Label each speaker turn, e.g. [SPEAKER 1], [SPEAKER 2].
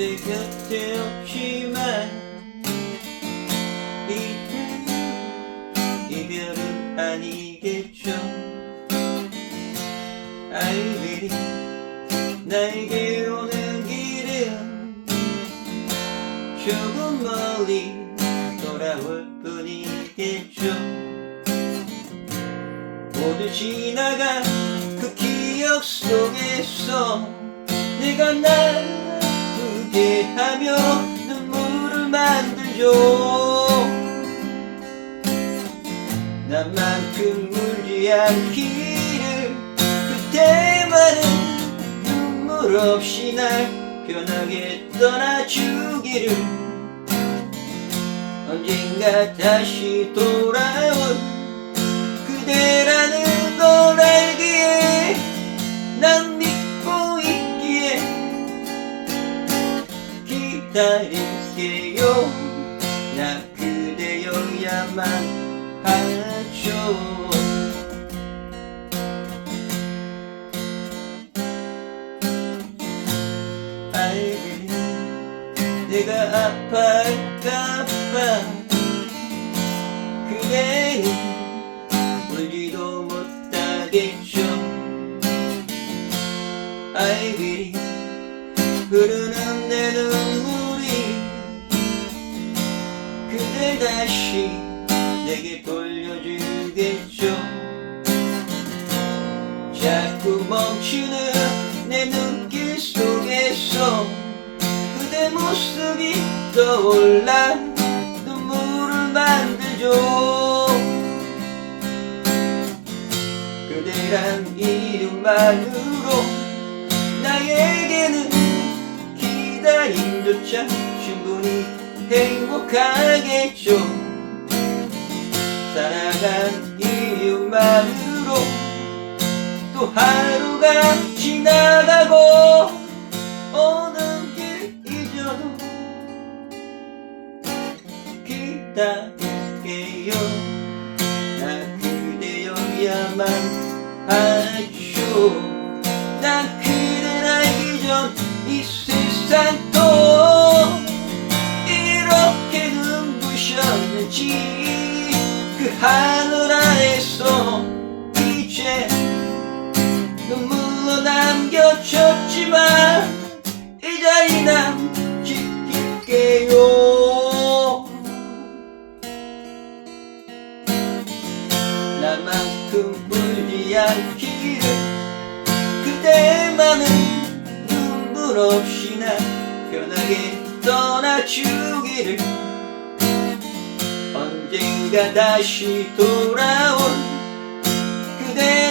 [SPEAKER 1] 그대 곁에 없지만. 이때는 이별은 아니겠죠. 알베리 나에게 오는 길은 조금 멀리 돌아올 뿐이겠죠. 모두 지나간 그 기억 속에서 내가 나 쁘게 하며 눈물을 만들죠. 나만큼 울지 않기를 그때만은 눈물 없이 날 편하게 떠나주기를. 언젠가 다시 돌아올 그대라 기다릴게요 나 그대여야만 하죠 알겠 내가 아파할까봐 그대는 울지도 못하겠죠 아이비 흐르는 내 눈물 다시 내게 돌려주겠죠. 자꾸 멈추는 내 눈길 속에서 그대 모습이 떠올라 행복하겠죠 사랑한 이유만으로 또 하루가 지나가고 어느 길 잊어도 기다릴게요. 나 그대여야만 하죠. 난 그댈 알기 전 이 세상 눈부셨는지 그 하늘 아래서 이제 눈물로 남겨졌지만 이 자리 난 지킬게요. 나만큼 울지 않기를 그대만은 눈물 없이 나 편하게 떠나주기를 언젠가 다시 돌아온 그대라는